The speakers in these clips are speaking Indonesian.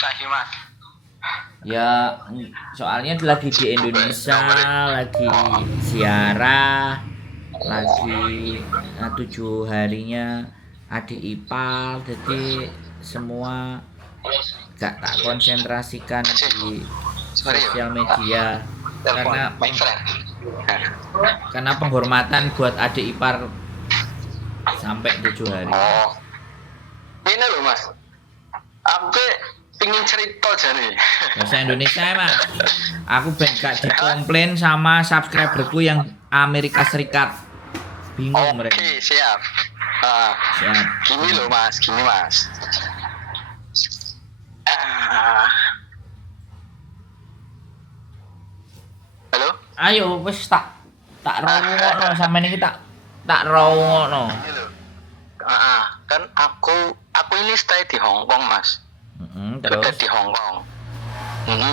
susah sih mas. Ya, soalnya lagi di Indonesia, lagi ziarah, lagi 7 harinya adik ipar, jadi semua gak tak konsentrasikan di Sorry sosial media telepon karena my friend. karena penghormatan buat adik ipar sampai 7 hari. Oh ini loh mas, aku pingin cerita jadi. Bahasa Indonesia emang. Aku ben gak dikomplain sama subscriberku yang Amerika Serikat. Bingung mereka. Oke siap. Siap. Gini loh mas, gini mas. Halo. Ayo wis tak rungokno sampean iki tak rungokno. Gini loh. Kan aku ini stay di Hong Kong mas. Kerja Terus di Hong Kong.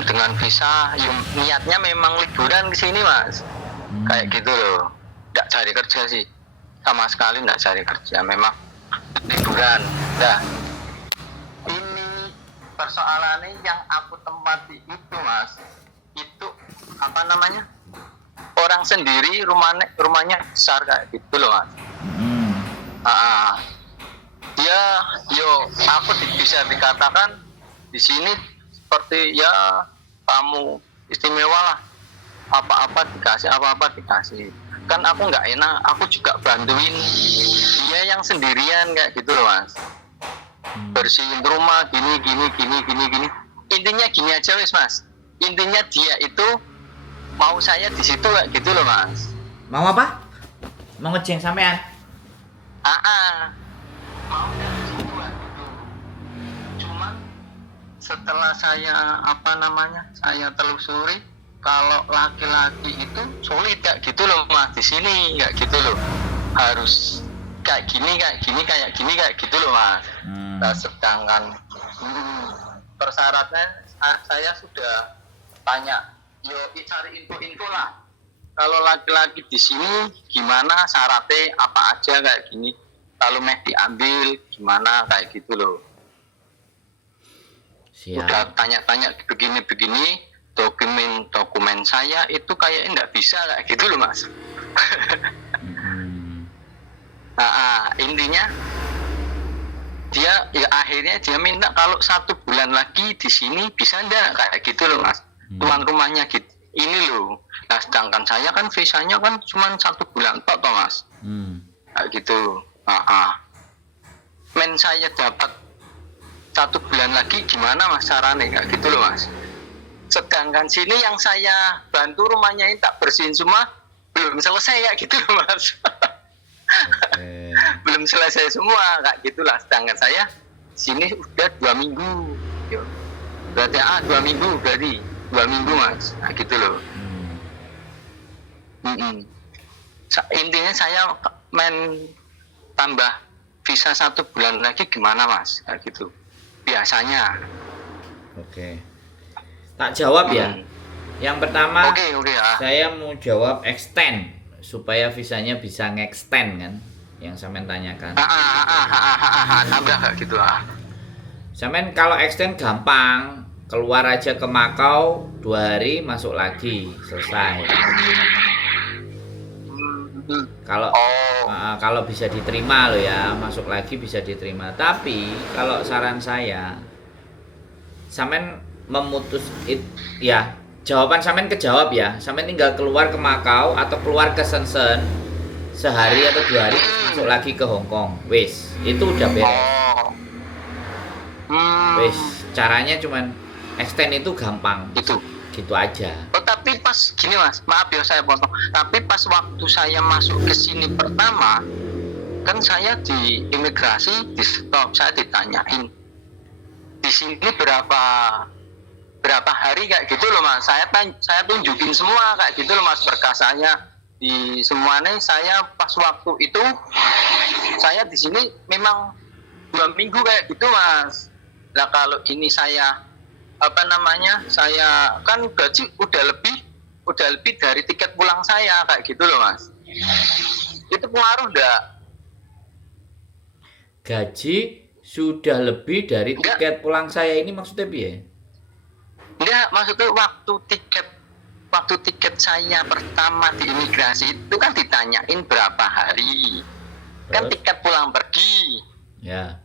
Dengan visa niatnya memang liburan ke sini mas. Kayak gitu loh. Nggak cari kerja sih. Sama sekali nggak cari kerja. Memang liburan. Nah, ini persoalannya yang aku tempati itu mas. Itu apa namanya? Orang sendiri rumahnya besar kayak gitu loh mas. Dia aku bisa dikatakan di sini seperti ya tamu istimewa lah, apa-apa dikasih kan aku nggak enak, aku juga bantuin dia yang sendirian kayak gitu loh mas, bersihin rumah gini intinya gini aja wis mas, intinya dia itu mau saya di situ kayak gitu loh mas. mau apa? Mau ngejeng sampean? Mau dari situ kayak gitu. Cuman setelah saya saya telusuri kalau laki-laki itu sulit kayak gitu loh mas di sini kayak gitu loh, harus kayak gini kayak gitu loh mas. Nah, sedangkan persyaratan saya sudah tanya cari info lah kalau laki-laki di sini gimana syaratnya apa aja kayak gini, kalau meh diambil gimana kayak gitu loh. Siap. Udah tanya-tanya begini dokumen saya itu kayaknya nggak bisa kayak gitu loh mas. Intinya akhirnya dia minta kalau 1 bulan lagi di sini bisa enggak kayak gitu loh mas. Tuan rumahnya gitu ini loh. Nah sedangkan saya kan visanya kan cuma 1 bulan toh mas. Kayak gitu. Men saya dapat 1 bulan lagi gimana mas caranya kayak gitu loh mas. Sedangkan sini yang saya bantu rumahnya ini tak bersihin semua belum selesai kayak gitu loh mas. Okay. Belum selesai semua kayak gitulah, sedangkan saya sini udah 2 minggu. Berarti 2 minggu berarti 2 minggu mas, nah gitu loh. Intinya saya tambah visa 1 bulan lagi gimana mas kayak gitu biasanya. Oke. Tak jawab ya. Yang pertama, Oke, saya mau jawab extend supaya visanya bisa nge-extend kan, yang sampean tanyakan. Tambah kayak gitu Sampean kalau extend gampang, keluar aja ke Makau 2 hari masuk lagi selesai. Kalau bisa diterima loh ya, masuk lagi bisa diterima. Tapi kalau saran saya, sampean ya jawaban sampean kejawab ya. Sampean tinggal keluar ke Makau atau keluar ke Shenzhen sehari atau 2 hari masuk lagi ke Hong Kong. Wis, itu udah beres. Wis, caranya cuman extend itu gampang. Gitu aja. Tapi pas gini mas, maaf ya saya potong. Tapi pas waktu saya masuk ke sini pertama, kan saya di imigrasi di stop, saya ditanyain di sini berapa hari kayak gitu loh mas. Saya tunjukin semua kayak gitu loh mas berkas saya di semuanya. Saya pas waktu itu saya di sini memang 2 minggu kayak gitu mas. Nah kalau ini saya saya kan gaji udah lebih dari tiket pulang saya kayak gitu loh mas. Itu pengaruh enggak? Gaji sudah lebih dari Enggak. tiket pulang saya ini maksudnya piye? Enggak, maksudnya waktu tiket saya pertama di imigrasi itu kan ditanyain berapa hari. Kan Terus? tiket pulang pergi. Ya.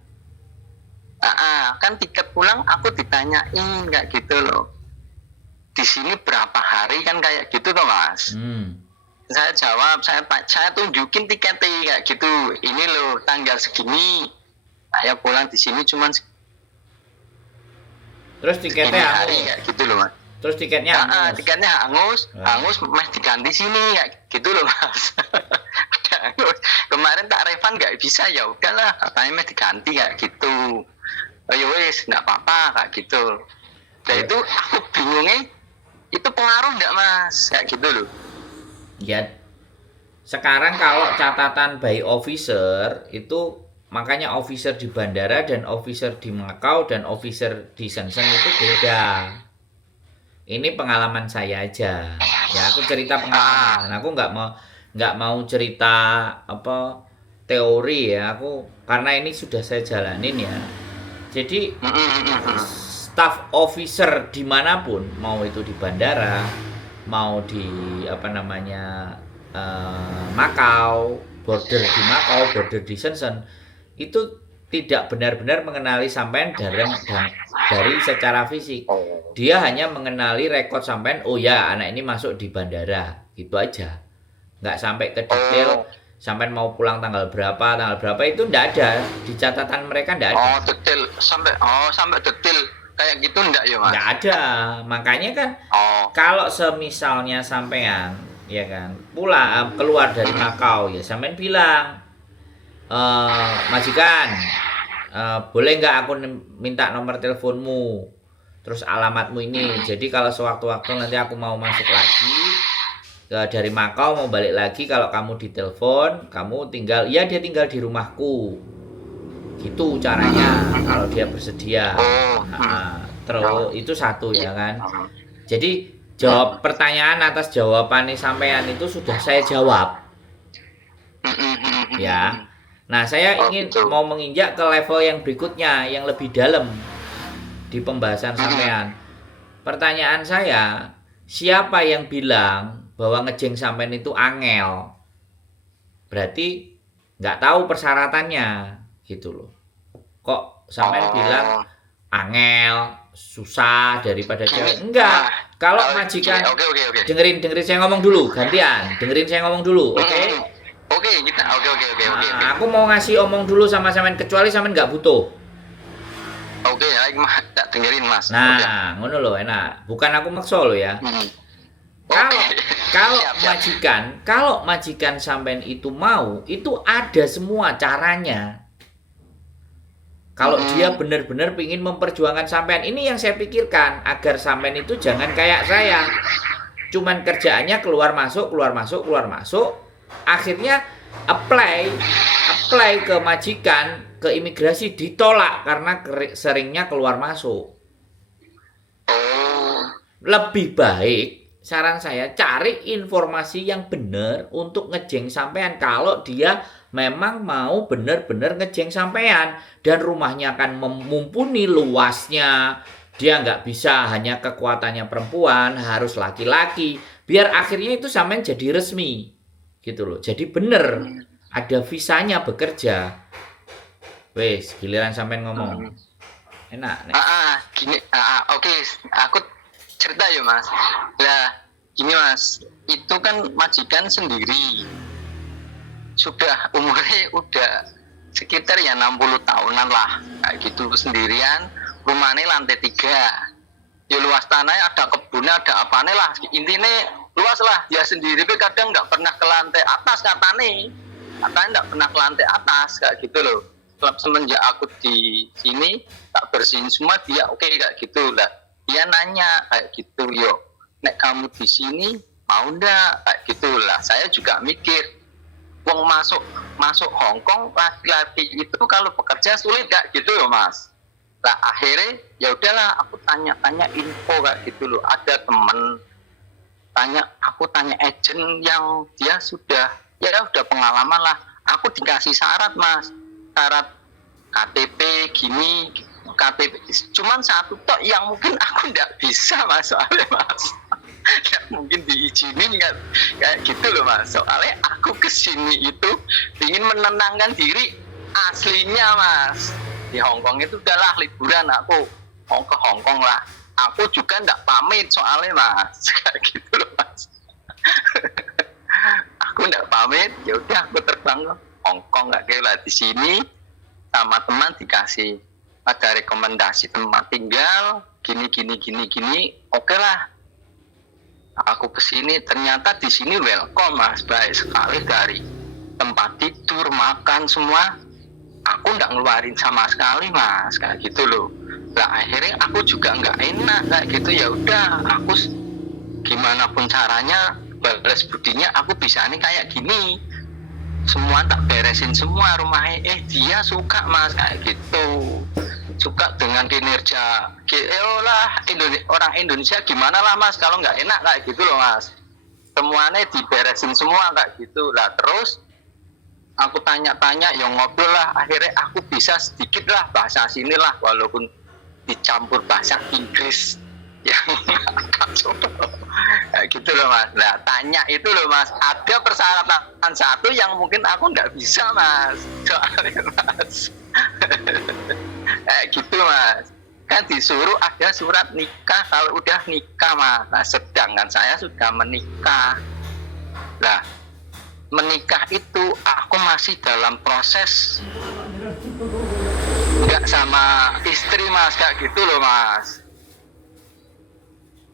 Kan tiket pulang aku ditanyain kayak gitu loh. Di sini berapa hari kan kayak gitu toh Mas. Saya jawab, saya tunjukin tiketnya kayak gitu. Ini loh tanggal segini. Saya pulang di sini cuman Terus segini tiketnya hari hangus. kayak gitu loh Mas. Terus tiketnya hangus. Tiketnya hangus, Ah. meh diganti sini kayak gitu loh Mas. Udah hangus. Kemarin tak refund nggak bisa, ya udahlah katanya meh diganti kayak gitu. Oh ya wes nggak apa-apa kayak gitu. Dan Ya. itu aku bingungnya itu pengaruh nggak Mas kayak gitu loh. Ya. Sekarang kalau catatan by officer itu makanya officer di bandara dan officer di Macau dan officer di Shenzhen itu beda. Ini pengalaman saya aja. Ya, aku cerita pengalaman. Aku nggak mau cerita apa teori ya. Aku karena ini sudah saya jalanin ya. Jadi staff officer dimanapun, mau itu di bandara, mau di apa namanya Macau, border di Macau, border di Shenzhen, itu tidak benar-benar mengenali sampean dari secara fisik. Dia hanya mengenali rekod sampean, oh ya anak ini masuk di bandara, gitu aja. Nggak sampai ke detail, sampean mau pulang tanggal berapa itu nggak ada. Di catatan mereka nggak ada. Detail sampai detail kayak gitu enggak ya Mas? Nggak ada. Makanya kan kalau semisalnya sampean ya kan pulang keluar dari Macau ya sampean bilang majikan boleh nggak aku minta nomor teleponmu terus alamatmu ini, jadi kalau sewaktu-waktu nanti aku mau masuk lagi dari Macau mau balik lagi, kalau kamu ditelepon kamu tinggal dia tinggal di rumahku gitu caranya kalau dia bersedia. Terus itu satu ya kan. Jadi jawab pertanyaan atas jawaban sampean itu sudah saya jawab ya. Nah saya ingin mau menginjak ke level yang berikutnya yang lebih dalam di pembahasan sampean. Pertanyaan saya, siapa yang bilang bahwa ngejeng sampean itu angel? Berarti nggak tahu persyaratannya gitu loh. Kok sampean bilang angel, susah daripada cewek? Enggak. Kalau majikan, dengerin saya ngomong dulu, gantian. Dengerin saya ngomong dulu, oke? Oke. Aku mau ngasih omong dulu sama sampean, kecuali sampean nggak butuh. Oke, ayo Mas, tak dengerin Mas. Nah, ngono loh, enak. Bukan aku maksa lo ya. Kalau majikan sampean itu mau, itu ada semua caranya. Kalau dia benar-benar ingin memperjuangkan sampean, ini yang saya pikirkan agar sampean itu jangan kayak saya. Cuman kerjaannya keluar masuk. Akhirnya apply ke majikan, ke imigrasi ditolak karena seringnya keluar masuk. Lebih baik saran saya cari informasi yang benar untuk ngejeng sampean kalau dia memang mau benar-benar ngejeng sampean dan rumahnya akan mumpuni luasnya. Dia nggak bisa hanya kekuatannya perempuan, harus laki-laki. Biar akhirnya itu sampean jadi resmi. Gitu loh. Jadi bener ada visanya bekerja. Wes, giliran sampean ngomong. Enak nih. Gini, oke, aku cerita ya Mas. Lah, gini Mas, itu kan majikan sendiri. Sudah umurnya udah sekitar ya 60 tahunan lah. Kayak gitu sendirian, rumahnya lantai 3. Ya luas tanahnya ada kebunnya, ada apanya lah. Intinya luas lah. Dia sendiri tapi kadang nggak pernah ke lantai atas katanya nggak pernah ke lantai atas kayak gitu loh. Semenjak aku di sini tak bersihin semua, dia oke kayak gitu lah. Dia nanya kayak gitu, yo nek kamu di sini mau ndak kayak gitulah. Saya juga mikir, wong masuk Hong Kong laki-laki itu kalau bekerja sulit gak gitu loh Mas. Lah akhirnya ya udahlah aku tanya info kayak gitu loh. Ada temen aku tanya agent yang dia sudah pengalaman lah. Aku dikasih syarat Mas, syarat KTP gini, KTP cuman satu tok yang mungkin aku nggak bisa mas, soalnya mas nggak mungkin diizinin kayak gitu loh mas, soalnya aku kesini itu ingin menenangkan diri aslinya mas. Di Hongkong itu udahlah liburan, aku mau ke Hongkong lah, aku juga nggak pamit soalnya mas kayak gitu loh mas. Aku nggak pamit, ya udah aku terbang ke Hongkong, nggak kira di sini sama teman dikasih ada rekomendasi tempat tinggal gini, oke lah. Aku kesini ternyata di sini welcome mas, baik sekali, dari tempat tidur, makan semua aku nggak ngeluarin sama sekali mas kayak gitu loh. Lah akhirnya aku juga nggak enak kayak gitu, ya udah aku gimana pun caranya balas budinya, aku bisa nih kayak gini, semua tak beresin semua rumahnya. Dia suka mas kayak gitu, suka dengan kinerja lah orang Indonesia gimana lah mas kalau nggak enak kayak gitu loh mas, semuanya diberesin semua kayak gitu lah. Terus aku tanya-tanya, yang ngobrol lah, akhirnya aku bisa sedikit lah bahasa sini lah, walaupun dicampur bahasa Inggris yang kacau kayak gitu loh mas. Nah tanya itu loh mas, ada persyaratan satu yang mungkin aku nggak bisa mas, soalnya mas kayak gitu mas, kan disuruh ada surat nikah kalau udah nikah mas. Nah sedangkan saya sudah menikah. Nah menikah itu aku masih dalam proses nggak sama istri mas kayak gitu loh mas.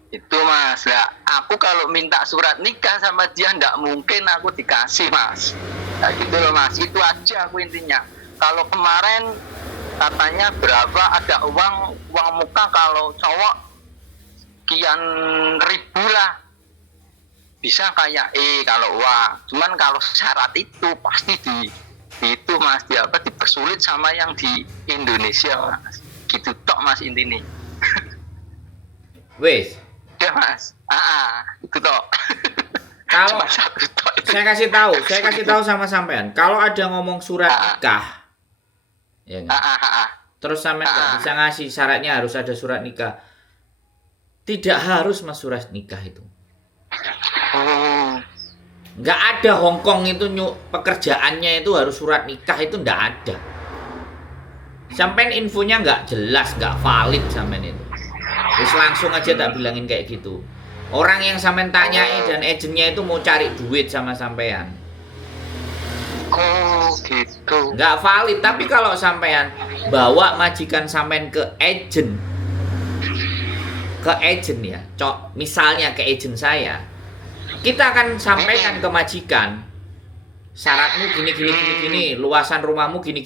Itu mas, lah aku kalau minta surat nikah sama dia nggak mungkin aku dikasih mas kayak gitu loh mas. Itu aja aku intinya. Kalau kemarin katanya berapa ada uang muka kalau cowok sekian ribu lah bisa kayak kalau uang. Cuman kalau syarat itu pasti itu mas, dipersulit sama yang di Indonesia mas. Gitu tok mas intinya. Wes. Ya mas. Itu tok. Kalau saya kasih tahu sama sampean, kalau ada ngomong surat nikah, ya kan? Terus sampean nggak bisa ngasih syaratnya harus ada surat nikah. Tidak harus mas surat nikah itu. Nggak ada Hongkong itu pekerjaannya itu harus surat nikah, itu nggak ada. Sampean infonya nggak jelas, nggak valid sampean itu. Terus langsung aja tak bilangin kayak gitu. Orang yang sampean tanyai dan agennya itu mau cari duit sama sampean. Oh gitu. Nggak valid. Tapi kalau sampean bawa majikan sampean ke agen ya, misalnya ke agen saya, kita akan sampaikan ke majikan syaratmu gini, luasan rumahmu gini,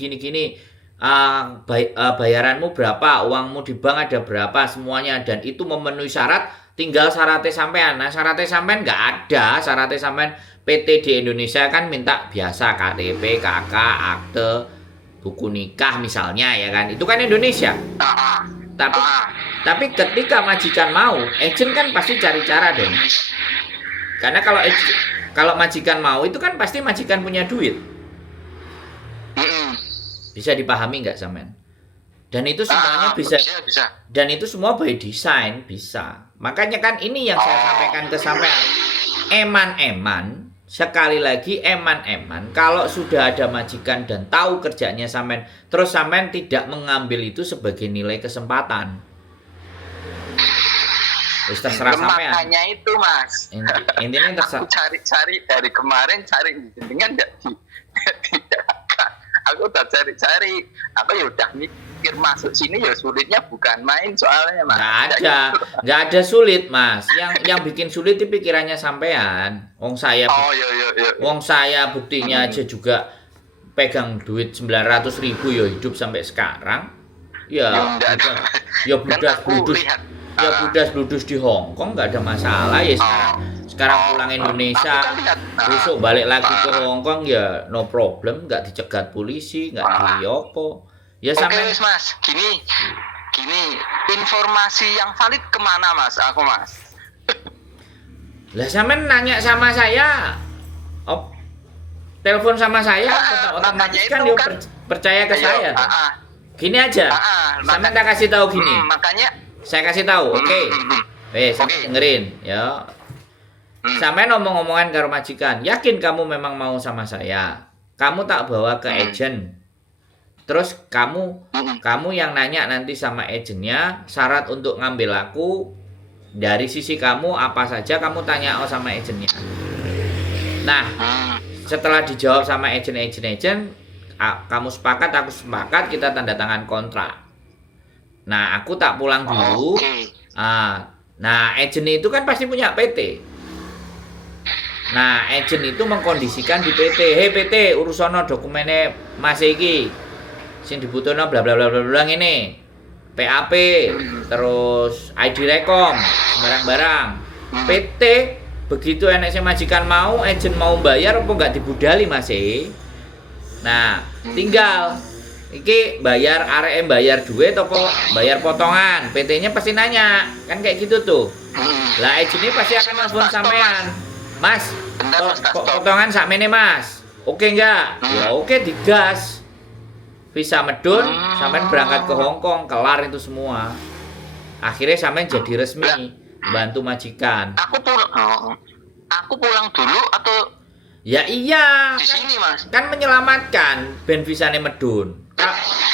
bayaranmu berapa, uangmu di bank ada berapa, semuanya, dan itu memenuhi syarat. Tinggal syaratnya sampean. Nah syaratnya sampean nggak ada. Syaratnya sampean PT di Indonesia kan minta biasa KTP, KK, akte, buku nikah misalnya ya kan. Itu kan Indonesia. Tapi ketika majikan mau, agen kan pasti cari cara dong. Karena kalau majikan mau itu kan pasti majikan punya duit. Bisa dipahami nggak sampean? Dan itu semuanya bisa. Dan itu semua by design bisa. Makanya kan ini yang saya sampaikan ke sampean. Eman-eman, sekali lagi eman-eman, kalau sudah ada majikan dan tahu kerjanya sampean, terus sampean tidak mengambil itu sebagai nilai kesempatan. Terus terserah sampean. Makanya itu mas. Intinya terserah. Aku cari dari kemarin dengan aku udah cari, aku ya udah mikir masuk sini ya sulitnya bukan main soalnya mas. Nggak ada sulit mas. Yang bikin sulit itu pikirannya sampean. Wong saya buktinya aja juga pegang duit 900.000 ya hidup sampai sekarang. Ya budas bludus di Hongkong nggak ada masalah ya sekarang pulang Indonesia, besok balik lagi ke Hongkong ya no problem, nggak dicegat polisi, nggak diopo. Ya sampai mas, gini, informasi yang valid kemana mas? Aku mas. Lah sampean nanya sama saya, telepon sama saya, otomatis kan dia percaya ke saya. Gini aja. Sampean tak kasih tahu gini. Makanya Saya kasih tahu, oke. Sampean dengerin ya. Sampean ngomong-ngomongan karo majikan, yakin kamu memang mau sama saya? Kamu tak bawa ke agent. Terus kamu yang nanya nanti sama agennya, syarat untuk ngambil aku dari sisi kamu apa saja kamu tanya sama agennya. Nah, setelah dijawab sama agent, kamu sepakat, aku sepakat, kita tanda tangan kontrak. Nah, aku tak pulang dulu. Nah, agent itu kan pasti punya PT. Nah, agent itu mengkondisikan di PT, "Hei PT, urusono dokumennya Mas iki. Sing dibutuhno bla bla bla bla bla ngene. PAP, terus ID Rekom, barang-barang." PT begitu enek sing majikan mau, agent mau bayar apa enggak dibudali Mas e. Nah, tinggal iki bayar RM bayar duit apa bayar potongan. PT-nya pasti nanya, kan kayak gitu tuh. Lah agentnya pasti akan nelfon sampean. "Mas, potongan sakmene Mas. Oke enggak?" Ya oke, digas. Visa medun, sampean berangkat ke Hong Kong, kelar itu semua. Akhirnya sampean jadi resmi bantu majikan. Aku pulang dulu atau Ya iya, di sini Mas? kan menyelamatkan ben visane medun.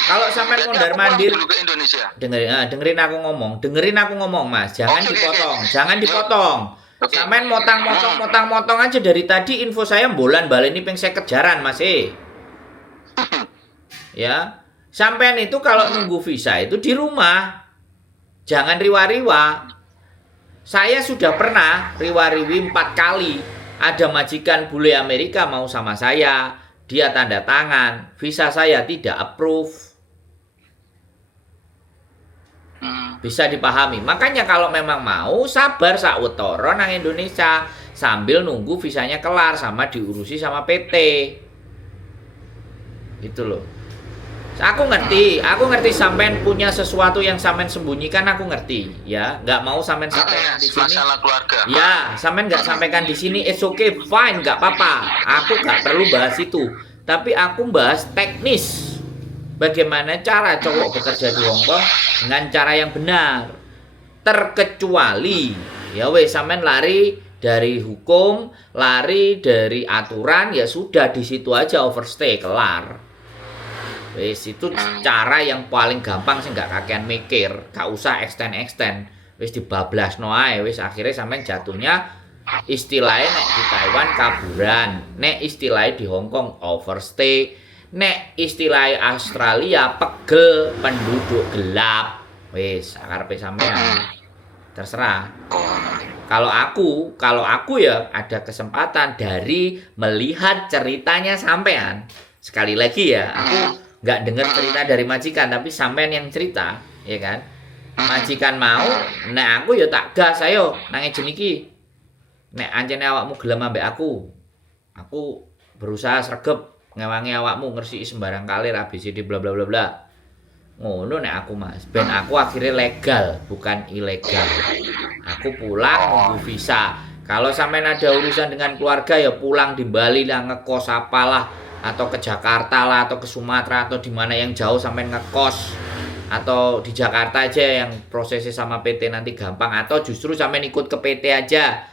Kalau sampean mondar mandir dulu ke Indonesia. dengerin aku ngomong Mas, jangan dipotong, jangan dipotong. Sampean motong aja dari tadi info saya bulan baleni ping 50 jaran Mas Ya. Sampean itu kalau nunggu visa itu di rumah. Jangan riwa-riwa. Saya sudah pernah riwa-riwi 4 kali. Ada majikan bule Amerika mau sama saya, dia tanda tangan, visa saya tidak approve. Bisa dipahami. Makanya kalau memang mau sabar sakwetara nang Indonesia sambil nunggu visanya kelar sama diurusi sama PT. Gitu loh. Aku ngerti sampean punya sesuatu yang sampean sembunyikan, aku ngerti, ya. Nggak mau sampean sampaikan di sini. Masalah keluarga. Ya, sampean nggak sampaikan di sini, it's okay, fine, nggak apa-apa. Aku nggak perlu bahas itu. Tapi aku bahas teknis. Bagaimana cara cowok bekerja di Hong Kong dengan cara yang benar. Terkecuali, ya weh, sampean lari dari hukum, lari dari aturan, ya sudah di situ aja overstay, kelar. Wis itu cara yang paling gampang sih, nggak kakean mikir, gak usah extend. Wis dibablasno ae, wis akhirnya sampean jatuhnya istilahnya nek di Taiwan kaburan, nek istilahnya di Hong Kong overstay, nek istilahnya Australia pegel penduduk gelap. Wis karepe sampean. Terserah. Kalau aku ya ada kesempatan dari melihat ceritanya sampean. Sekali lagi ya, aku nggak dengar cerita dari majikan, tapi sampean yang cerita, ya kan? Majikan mau, nek aku ya tak gas ayo nang ejen iki. Nek ancene awakmu gelem ambek aku berusaha sregep ngewangi awakmu ngersiki sembarang kalir ABCD bla bla bla bla. Ngono nek aku Mas, ben aku akhirnya legal bukan ilegal. Aku pulang nunggu visa. Kalau sampean ada urusan dengan keluarga ya pulang di Bali lah, ngekos apalah, atau ke Jakarta lah, atau ke Sumatera, atau di mana yang jauh sampai ngekos, atau di Jakarta aja yang prosesnya sama PT nanti gampang, atau justru sampai ikut ke PT aja,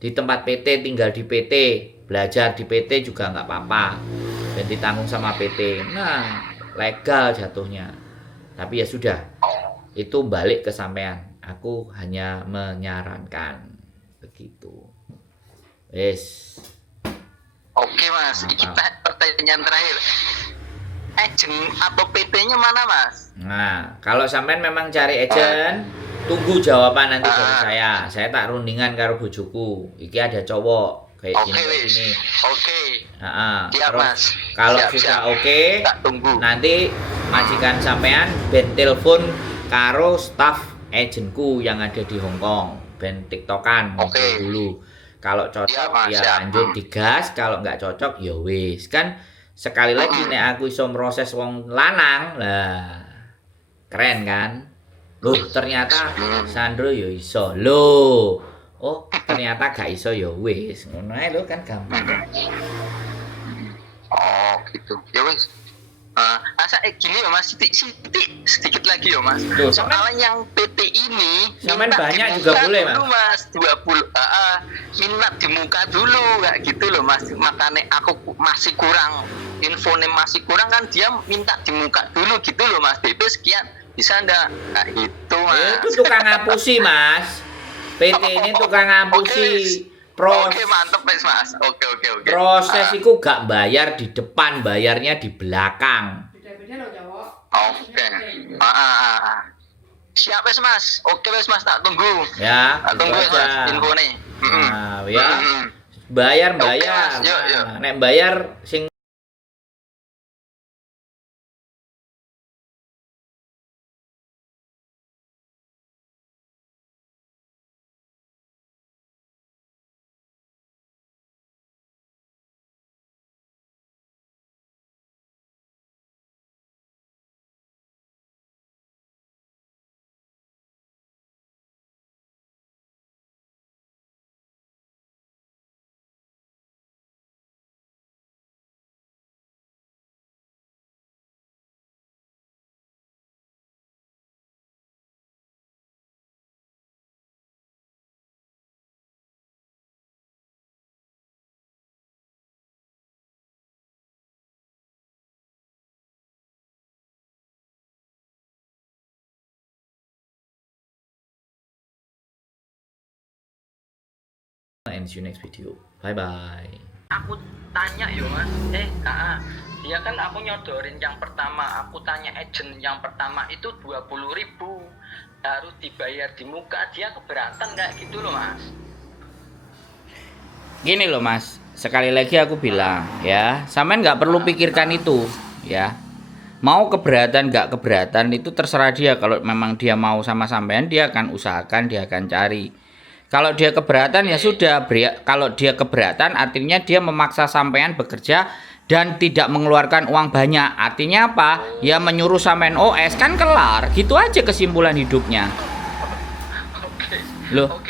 di tempat PT, tinggal di PT, belajar di PT juga nggak apa-apa, dan ditanggung sama PT. Nah, legal jatuhnya. Tapi ya sudah, itu balik ke sampean. Aku hanya menyarankan begitu. Yes. Oke Mas, kita pertanyaan terakhir. Agent atau PT-nya mana Mas? Nah, kalau sampean memang cari agent, tunggu jawaban nanti dari saya. Saya tak rundingan karo bojoku. Iki ada cowok kayak gini kayak gini. Oke. Siap terus, Mas. Kalau sudah oke, nanti majikan sampean ben telepon karo staff agentku yang ada di Hong Kong. Ben TikTokan dulu. Kalau cocok ya lanjut digas, kalau nggak cocok ya wis. Kan sekali lagi nek aku iso proses wong lanang lah. Keren kan? Loh, ternyata Sandro ya iso. Loh. Oh, ternyata gak iso ya wis. Ngono ae lho kan gampang. Oh, gitu. Ya wis. masa gini ya Mas, sedikit lagi ya Mas. Tuh. Soalnya yang PT ini Sampean minta banyak di juga muka boleh, dulu, Mas. 20 minat di muka dulu kayak gitu loh Mas. Makanya aku masih kurang infonya, masih kurang kan, dia minta di muka dulu gitu loh Mas. DP sekian bisa ndak kayak gitu Mas. Itu tukang ngapusi, Mas. PT ini tukang ngapusi. Oke, mantep Mas. Oke. Proses itu gak bayar di depan, bayarnya di belakang. Beda-beda loh, Cowok. Oke. Siap Mas. Oke Mas, tak tunggu. Ya, Tak tunggu itu Mas aja. info nih. Nah, ya. Bayar. Oke, Mas. Yuk. Nah, nek bayar sing and see you next video. Bye bye. Aku tanya yo Mas. Dia kan aku nyodorin yang pertama, aku tanya agent yang pertama itu 20.000 harus dibayar di muka, dia keberatan kayak gitu loh Mas. Gini loh Mas, sekali lagi aku bilang ya, sampean nggak perlu pikirkan itu ya. Mau keberatan nggak keberatan itu terserah dia. Kalau memang dia mau sama sampean, dia akan usahakan, dia akan cari. Kalau dia keberatan ya sudah. Kalau dia keberatan artinya dia memaksa sampean bekerja dan tidak mengeluarkan uang banyak. Artinya apa? Ya menyuruh sampean OS, kan kelar. Gitu aja kesimpulan hidupnya. Loh.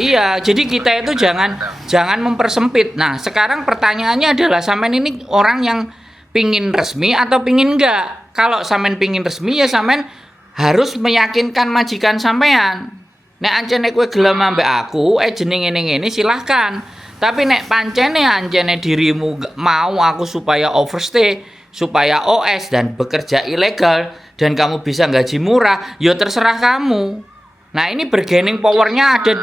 Iya, jadi kita itu jangan mempersempit. Nah, sekarang pertanyaannya adalah sampean ini orang yang pingin resmi atau pingin enggak? Kalau sampean pingin resmi ya sampean harus meyakinkan majikan sampean. Nek ancene kowe gelem ambek aku, jeneng ngene-ngene silahkan. Tapi nek pancene ancene dirimu mau aku supaya overstay, supaya OS dan bekerja ilegal dan kamu bisa gaji murah, ya terserah kamu. Nah, ini bargaining powernya ada,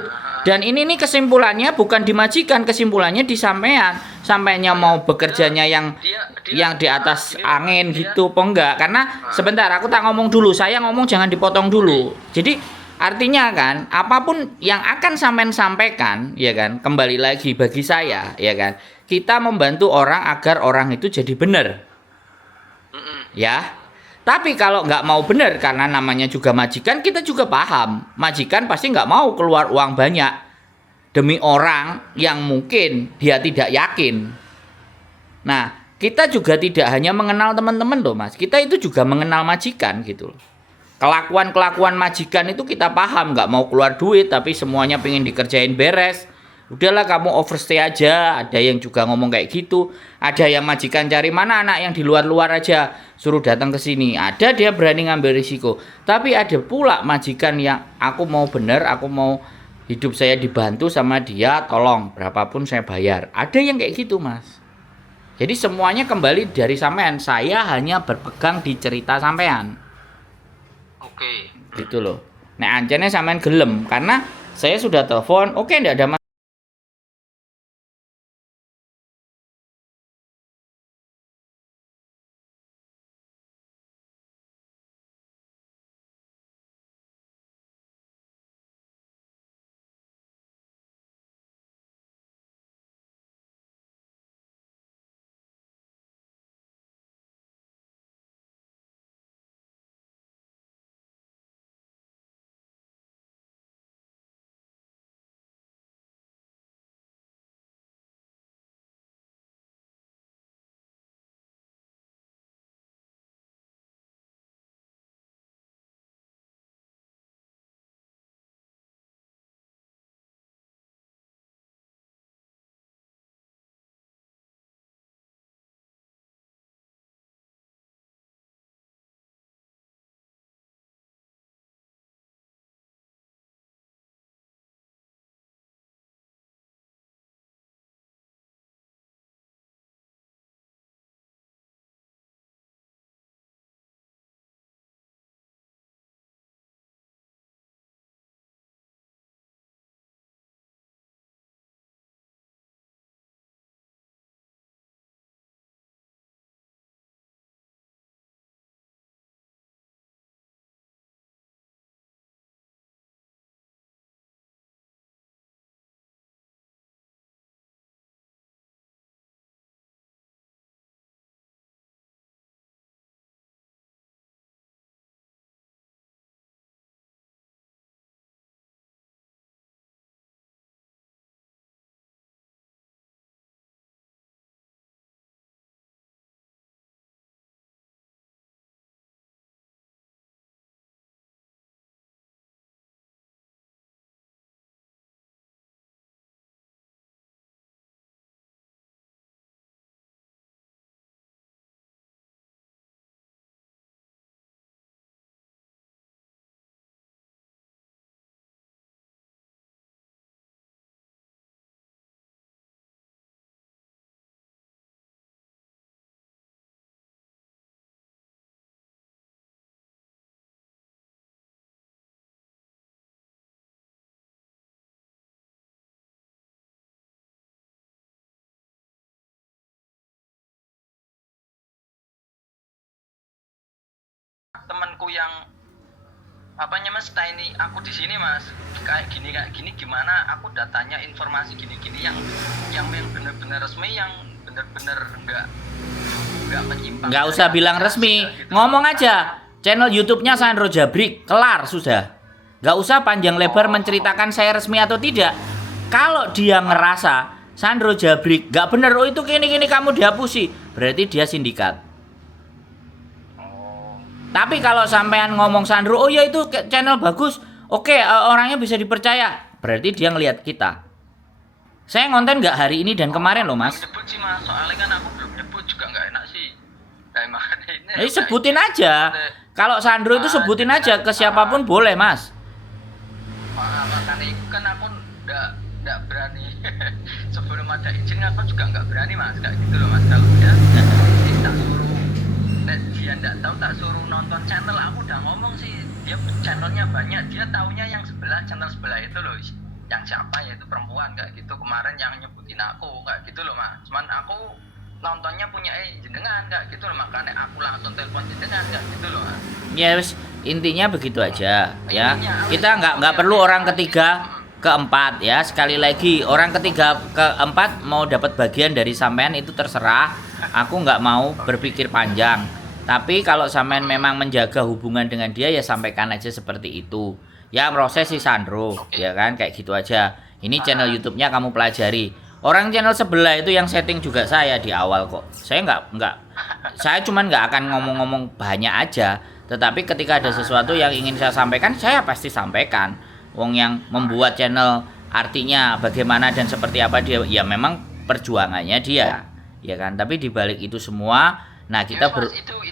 dan ini nih kesimpulannya bukan di majikan, kesimpulannya di sampean. Sampeannya mau bekerjanya yang di atas angin gitu apa enggak? Karena sebentar aku tak ngomong dulu, saya ngomong jangan dipotong dulu. Jadi artinya kan, apapun yang akan sampean sampaikan, ya kan, kembali lagi bagi saya, ya kan, kita membantu orang agar orang itu jadi benar, ya. Tapi kalau nggak mau benar, karena namanya juga majikan, kita juga paham, majikan pasti nggak mau keluar uang banyak demi orang yang mungkin dia tidak yakin. Nah, kita juga tidak hanya mengenal teman-teman loh Mas, kita itu juga mengenal majikan gitu loh. Kelakuan majikan itu kita paham, nggak mau keluar duit tapi semuanya pengen dikerjain beres. Udahlah kamu overstay aja. Ada yang juga ngomong kayak gitu. Ada yang majikan cari mana anak yang di luar-luar aja, suruh datang ke sini. Ada dia berani ngambil risiko. Tapi ada pula majikan yang aku mau bener, aku mau hidup saya dibantu sama dia, tolong berapapun saya bayar. Ada yang kayak gitu Mas. Jadi semuanya kembali dari sampean. Saya hanya berpegang di cerita sampean. Oke. Gitu loh. Nah, ancene sampean gelem karena saya sudah telepon, oke enggak ada temanku yang apanya mas, ini aku di sini mas kayak gini gimana, aku udah tanya informasi gini yang benar-benar resmi, yang benar-benar nggak menyimpang. Nggak usah bilang resmi, gitu. ngomong aja channel YouTube-nya Sandro Jabrik, kelar sudah. Nggak usah panjang lebar menceritakan saya resmi atau tidak. Kalau dia ngerasa Sandro Jabrik nggak bener, oh itu gini kamu dihapusi, berarti dia sindikat. Tapi kalau sampean ngomong Sandro, oh ya itu channel bagus, oke, orangnya bisa dipercaya, berarti dia ngelihat kita. Saya ngonten nggak hari ini dan kemarin loh mas. Nyebut sih mas, soalnya kan aku belum nyebut juga nggak enak sih. Kayak makanya ini. Sebutin aja. Kalau Sandro itu sebutin aja ke siapapun boleh mas. Makanya itu kan aku nggak berani. Sebelum ada izin aku juga nggak berani mas, kayak gitu loh mas. Kalau dia tak suruh, dia nggak tahu tak suruh nonton channel, aku udah ngomong sih, dia channelnya banyak, dia taunya yang channel sebelah itu loh, yang siapa ya itu perempuan kayak gitu, kemarin yang nyebutin aku kayak gitu loh mas. Cuman aku nontonnya punya jenengan kayak gitu loh, makanya aku langsung telepon jenengan kayak gitu loh mas. Ya wis, intinya begitu aja ya. Kita nggak perlu orang ketiga keempat ya. Sekali lagi, orang ketiga keempat mau dapat bagian dari sampean itu terserah. Aku nggak mau berpikir panjang. Tapi kalau sampean memang menjaga hubungan dengan dia ya sampaikan aja seperti itu. Ya proses si Sandro, ya kan kayak gitu aja. Ini channel YouTube-nya kamu pelajari. Orang channel sebelah itu yang setting juga saya di awal kok. Saya nggak, saya cuman nggak akan ngomong-ngomong banyak aja. Tetapi ketika ada sesuatu yang ingin saya sampaikan, saya pasti sampaikan. Wong yang membuat channel artinya bagaimana dan seperti apa dia, ya memang perjuangannya dia, ya kan. Tapi dibalik itu semua, nah kita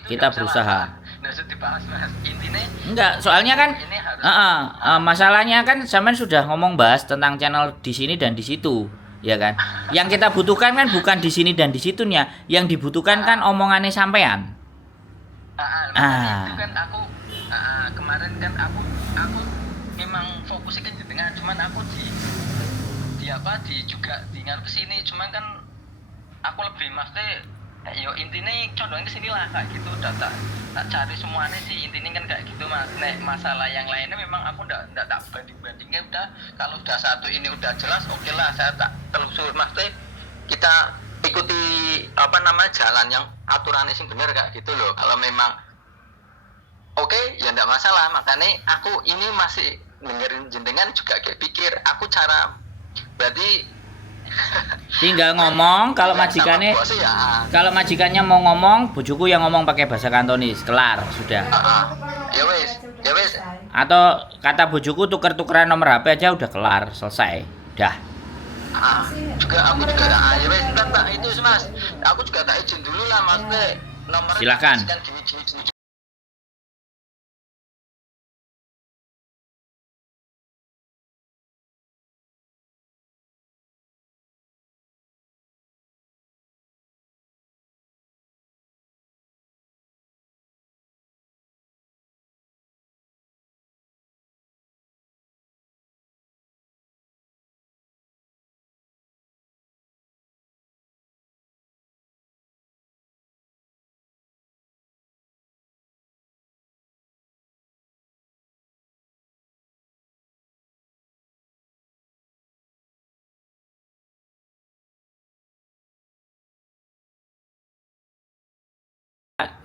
kita berusaha. Enggak, soalnya kan masalahnya kan sampean sudah ngomong bahas tentang channel di sini dan di situ, ya kan. Yang kita butuhkan kan bukan di sini dan di situnya, yang dibutuhkan kan omongannya sampean. Itu kan aku kemarin kan aku memang fokusnya ke jenengan, cuman aku di juga diingat ke sini, cuman kan aku lebih maksudnya yo intinya condongnya ke sini lah kayak gitu, udah tak cari semuanya sih intinya kan kayak gitu mas. Nek masalah yang lainnya memang aku ndak tak banding-bandingnya, udah kalau udah satu ini udah jelas oke lah, saya tak telusur maksudnya kita ikuti apa namanya jalan yang aturannya sih bener kayak gitu loh. Kalau memang oke ya ndak masalah, makanya aku ini masih dengerin jenengan juga kayak pikir aku cara berarti tinggal ngomong. Kalau majikannya kalau majikannya mau ngomong, bojoku yang ngomong pakai bahasa Kantonis, kelar sudah. Ya wes Atau kata bojoku tuker-tukeran nomor HP aja udah kelar, selesai dah. Aku juga ya wes entar itu mas, aku juga tak izin dulu lah mas deh nomor. Silakan. Gini.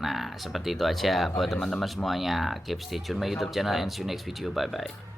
Nah, seperti itu aja buat teman-teman semuanya. Keep stay tune my YouTube channel and see you next video. Bye bye.